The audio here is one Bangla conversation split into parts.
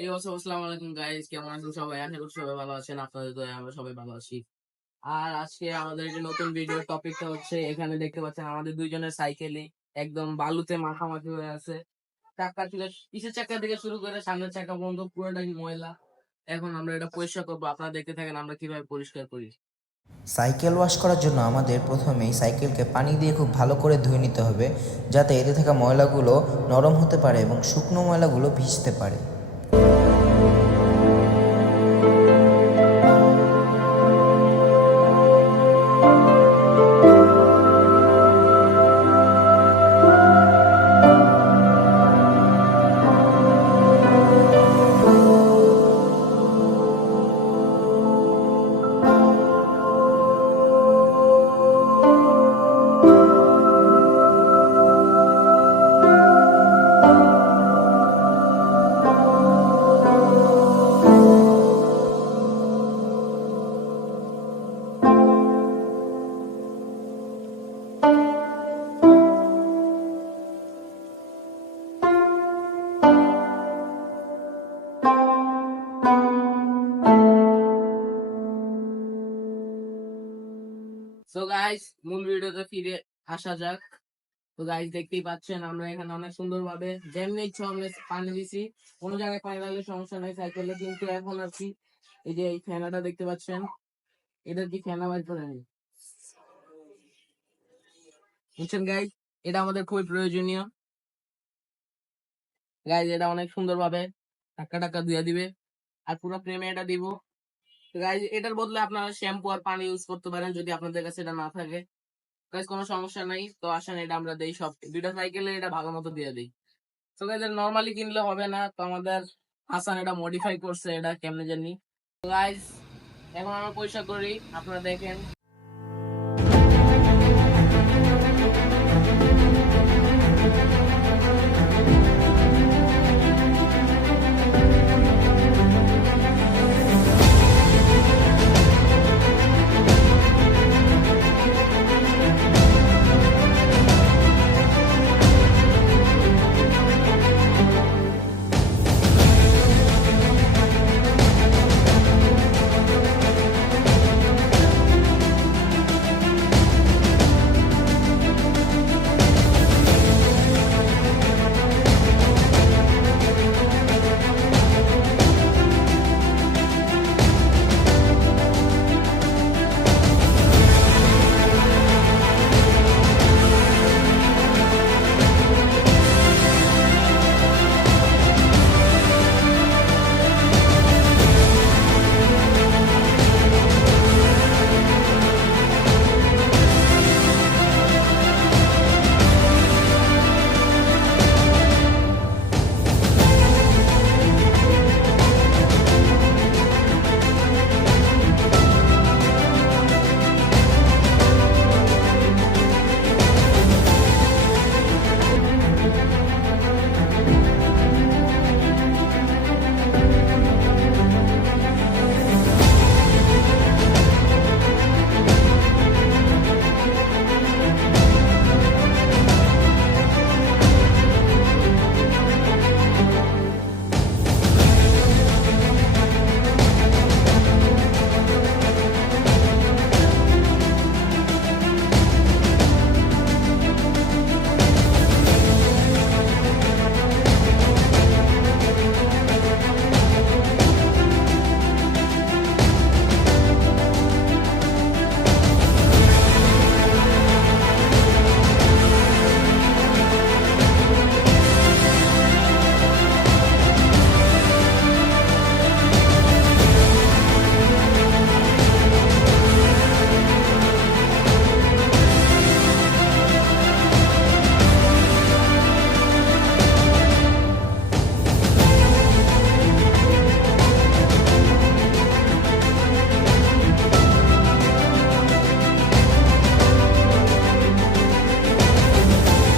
এই অবস্থা। আসসালামু আলাইকুম গাইস, কেমন আছেন সবাই? আশা করি সবাই ভালো আছেন। আপনাদের দয়ায় আমরা সবাই ভালো আছি। আর আজকে আমাদের যে নতুন ভিডিওর টপিকটা হচ্ছে, এখানে দেখতে পাচ্ছেন আমাদের দুইজনের সাইকেলই একদম বালুতে মাখামাখি হয়ে আছে। চাকা থেকে, পিছের চাকা থেকে শুরু করে সামনের চাকা পর্যন্ত পুরোটাই ময়লা। এখন আমরা এটা পরিষ্কার করবো, আপনারা দেখতে থাকেন আমরা কিভাবে পরিষ্কার করি। সাইকেল ওয়াশ করার জন্য আমাদের প্রথমেই সাইকেলকে পানি দিয়ে খুব ভালো করে ধুয়ে নিতে হবে, যাতে এতে থাকা ময়লাগুলো নরম হতে পারে এবং শুকনো ময়লাগুলো ভিজতে পারে। সো গাইস, মূল ভিডিওতে ফিরে আসা যাক। তো গাইস, দেখতেই পাচ্ছেন আমরা এখানে অনেক সুন্দর ভাবে যেমনি ইচ্ছা আমরা পানি দিছি। কোনো জায়গায় পানি লাগলে সমস্যা নাই সাইকেলে, কিন্তু এখন আর কি, এই যে এই ফেনাটা দেখতে পাচ্ছেন, এটা কি ফেনা বাইর করে নেই, বুঝছেন গাইস? এটা আমাদের খুবই প্রয়োজনীয় গাইস। এটা অনেক সুন্দর ভাবে টাকা টাকা দিয়ে দিবে, আর পুরো ফ্রেমে এটা দিব। গাইস, এটার বদলে আপনারা শ্যাম্পু আর পানি ইউজ করতে পারেন যদি আপনাদের কাছে এটা না থাকে। গাইস, কোনো সমস্যা নাই। তো আসেন, এটা আমরা দেই সব দুইটা সাইকেলে, এটা ভালো মতো দিয়ে দিই। তো গাইস, নরমালি কিনলে হবে না, তো আমাদের হাসান এটা মডিফাই করছে, এটা কেমনে জানি। তো গাইস, এখন আমরা পরিষ্কার করি, আপনারা দেখেন।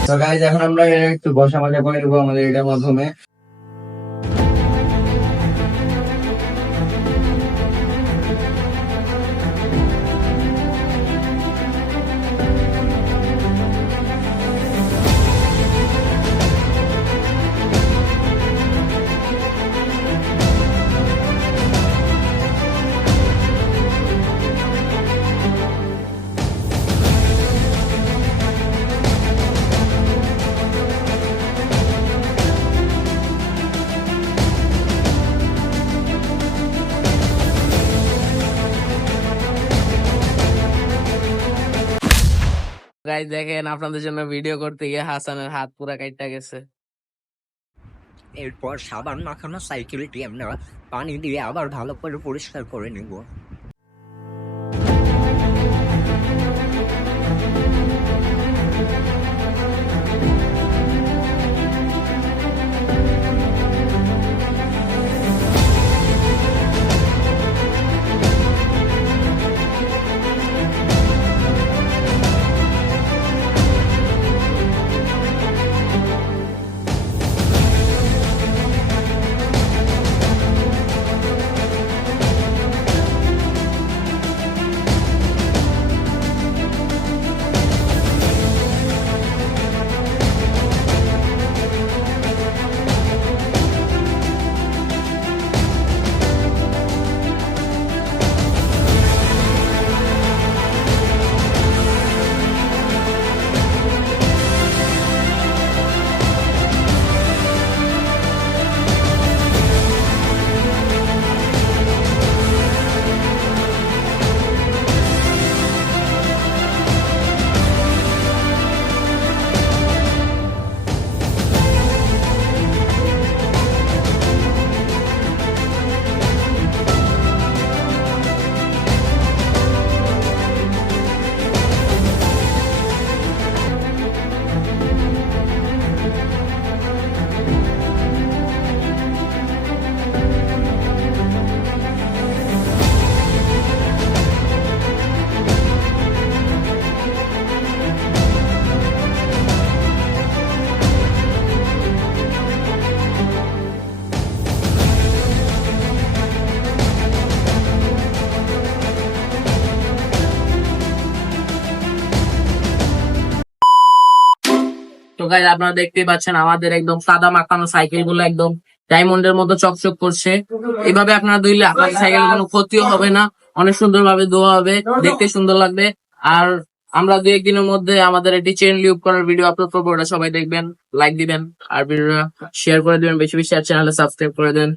তো গাইজ, এখন আমরা একটু বসা মজা করে নেবো আমাদের এটার মাধ্যমে। গাইজ দেখেন আপনাদের জন্য ভিডিও করতে গিয়ে হাসানের হাত পুরা কাইটা গেছে। এরপর সাবান মাখানো সাইকেলটি আমরা পানি দিয়ে আবার ভালো করে পরিষ্কার করে নিব। তো গাইজ আপনারা দেখতেই পাচ্ছেন আমাদের একদম সাদা মাখানো সাইকেল গুলো একদম ডায়মন্ডের মতো চকচক করছে। এইভাবে আপনারা ধুইলে আপনাদের সাইকেল কোনো ক্ষতিও হবে না, অনেক সুন্দর ভাবে ধোয়া হবে, দেখতে সুন্দর লাগবে। আর আমরা 2-1 দিনের মধ্যে আমাদের একটি চেন লিউব করার ভিডিও আপলোড করবো, ওটা সবাই দেখবেন, লাইক দিবেন আর ভিডিওটা শেয়ার করে দিবেন বেশি বেশি, আর চ্যানেলে সাবস্ক্রাইব করে দেন।